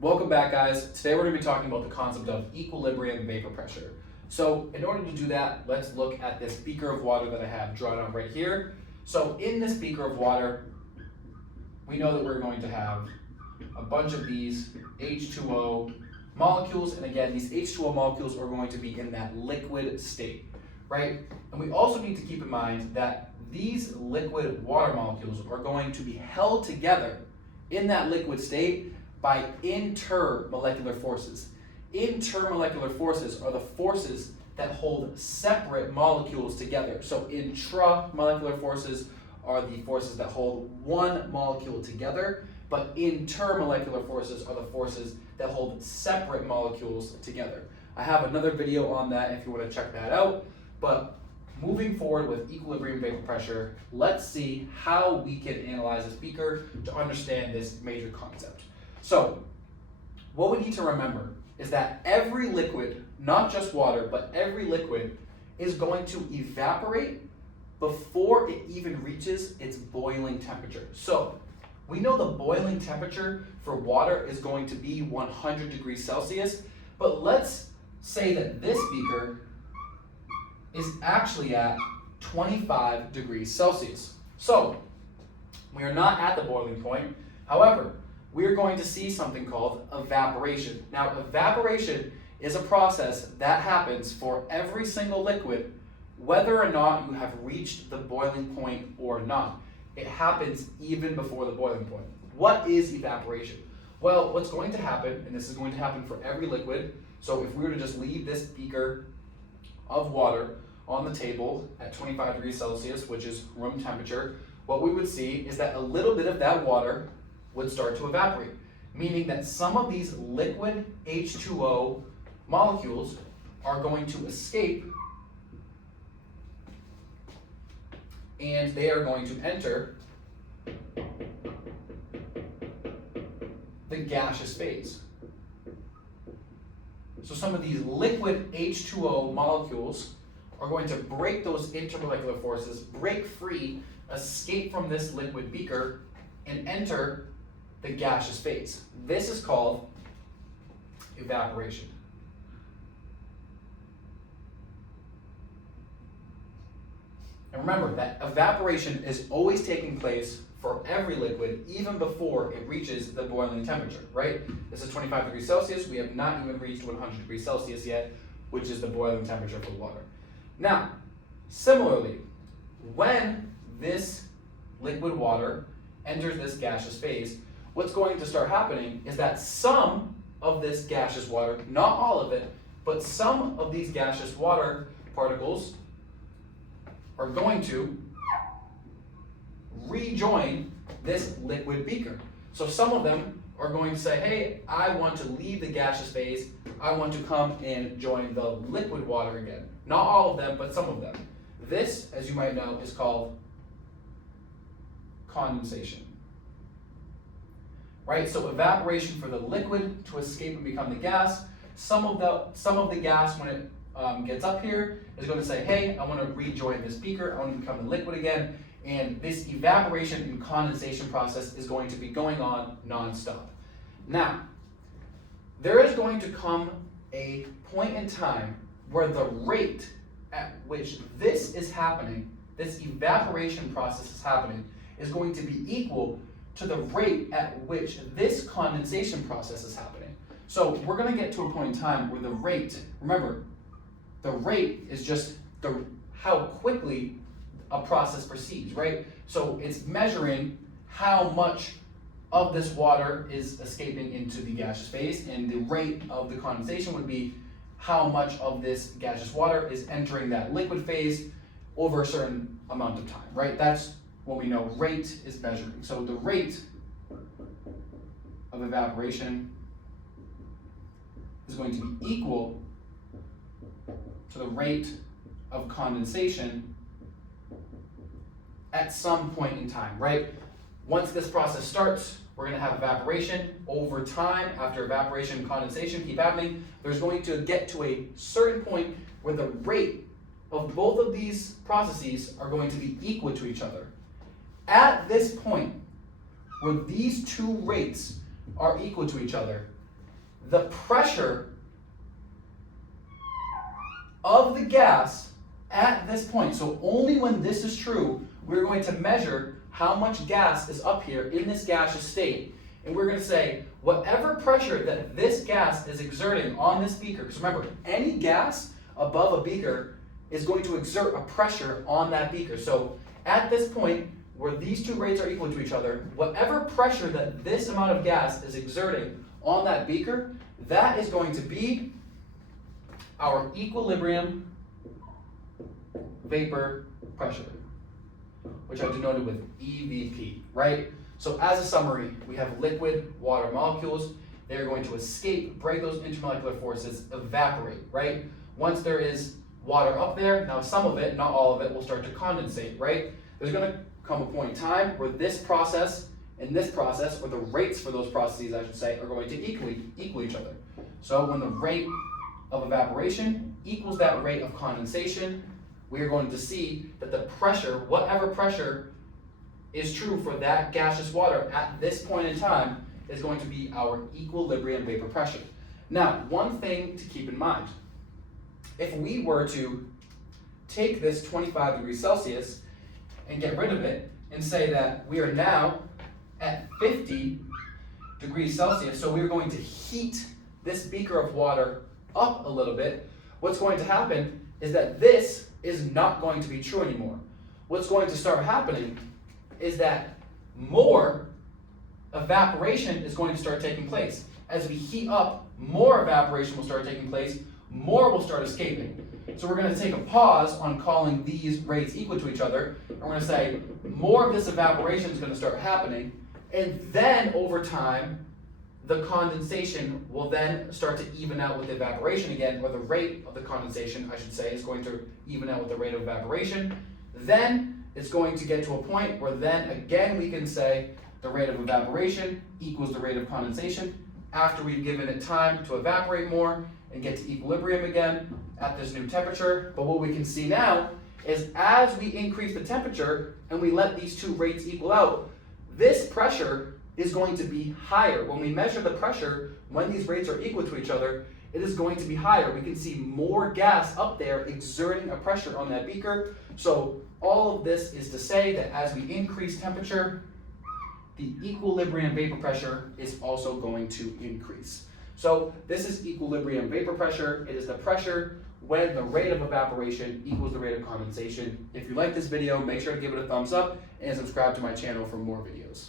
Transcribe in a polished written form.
Welcome back, guys. Today we're going to be talking about the concept of equilibrium vapor pressure. So in order to do that, let's look at this beaker of water that I have drawn on right here. So in this beaker of water, we know that we're going to have a bunch of these H2O molecules, and again, these H2O molecules are going to be in that liquid state, right? And we also need to keep in mind that these liquid water molecules are going to be held together in that liquid state by intermolecular forces. Intermolecular forces are the forces that hold separate molecules together. So intramolecular forces are the forces that hold one molecule together, but intermolecular forces are the forces that hold separate molecules together. I have another video on that if you want to check that out, but moving forward with equilibrium vapor pressure, let's see how we can analyze this beaker to understand this major concept. So, what we need to remember is that every liquid, not just water, but every liquid is going to evaporate before it even reaches its boiling temperature. So, we know the boiling temperature for water is going to be 100 degrees Celsius, but let's say that this beaker is actually at 25 degrees Celsius. So, we are not at the boiling point. However, we are going to see something called evaporation. Now, evaporation is a process that happens for every single liquid, whether or not you have reached the boiling point or not. It happens even before the boiling point. What is evaporation? Well, what's going to happen, and this is going to happen for every liquid, so if we were to just leave this beaker of water on the table at 25 degrees Celsius, which is room temperature, what we would see is that a little bit of that water would start to evaporate, meaning that some of these liquid H2O molecules are going to escape and they are going to enter the gaseous phase. So some of these liquid H2O molecules are going to break those intermolecular forces, break free, escape from this liquid beaker, and enter the gaseous phase. This is called evaporation. And remember that evaporation is always taking place for every liquid, even before it reaches the boiling temperature, right? This is 25 degrees Celsius. We have not even reached 100 degrees Celsius yet, which is the boiling temperature for water. Now, similarly, when this liquid water enters this gaseous phase, what's going to start happening is that some of this gaseous water, not all of it, but some of these gaseous water particles are going to rejoin this liquid beaker. So some of them are going to say, hey, I want to leave the gaseous phase. I want to come and join the liquid water again. Not all of them, but some of them. This, as you might know, is called condensation. Right? So evaporation for the liquid to escape and become the gas. Some of the gas, when it gets up here, is going to say, hey, I want to rejoin this beaker. I want to become the liquid again. And this evaporation and condensation process is going to be going on nonstop. Now, there is going to come a point in time where the rate at which this is happening, this evaporation process is happening, is going to be equal to the rate at which this condensation process is happening. So we're going to get to a point in time where the rate, remember, the rate is just how quickly a process proceeds, right? So it's measuring how much of this water is escaping into the gaseous phase, and the rate of the condensation would be how much of this gaseous water is entering that liquid phase over a certain amount of time, right? That's what we know rate is measuring. So the rate of evaporation is going to be equal to the rate of condensation at some point in time, right? Once this process starts, we're going to have evaporation. Over time, after evaporation and condensation keep happening, there's going to get to a certain point where the rate of both of these processes are going to be equal to each other. At this point, where these two rates are equal to each other, the pressure of the gas at this point. So only when this is true, we're going to measure how much gas is up here in this gaseous state. And we're going to say, whatever pressure that this gas is exerting on this beaker, because remember, any gas above a beaker is going to exert a pressure on that beaker. So at this point, where these two rates are equal to each other, whatever pressure that this amount of gas is exerting on that beaker, that is going to be our equilibrium vapor pressure, which I denoted with EVP, right? So as a summary, we have liquid water molecules. They're going to escape, break those intermolecular forces, evaporate, right? Once there is water up there, now some of it, not all of it, will start to condensate, right? There's going to come a point in time where this process and this process, or the rates for those processes, I should say, are going to equal each other. So when the rate of evaporation equals that rate of condensation, we are going to see that the pressure, whatever pressure is true for that gaseous water at this point in time, is going to be our equilibrium vapor pressure. Now, one thing to keep in mind, if we were to take this 25 degrees Celsius and get rid of it and say that we are now at 50 degrees Celsius, so we're going to heat this beaker of water up a little bit, what's going to happen is that this is not going to be true anymore. What's going to start happening is that more evaporation is going to start taking place. As we heat up, more evaporation will start taking place, more will start escaping. So we're going to take a pause on calling these rates equal to each other, and we're going to say more of this evaporation is going to start happening, and then over time, the condensation will then start to even out with the evaporation again, or the rate of the condensation, I should say, is going to even out with the rate of evaporation. Then it's going to get to a point where then again we can say the rate of evaporation equals the rate of condensation after we've given it time to evaporate more and get to equilibrium again at this new temperature. But what we can see now is as we increase the temperature and we let these two rates equal out, this pressure is going to be higher. When we measure the pressure, when these rates are equal to each other, it is going to be higher. We can see more gas up there exerting a pressure on that beaker. So all of this is to say that as we increase temperature, the equilibrium vapor pressure is also going to increase. So this is equilibrium vapor pressure. It is the pressure when the rate of evaporation equals the rate of condensation. If you like this video, make sure to give it a thumbs up and subscribe to my channel for more videos.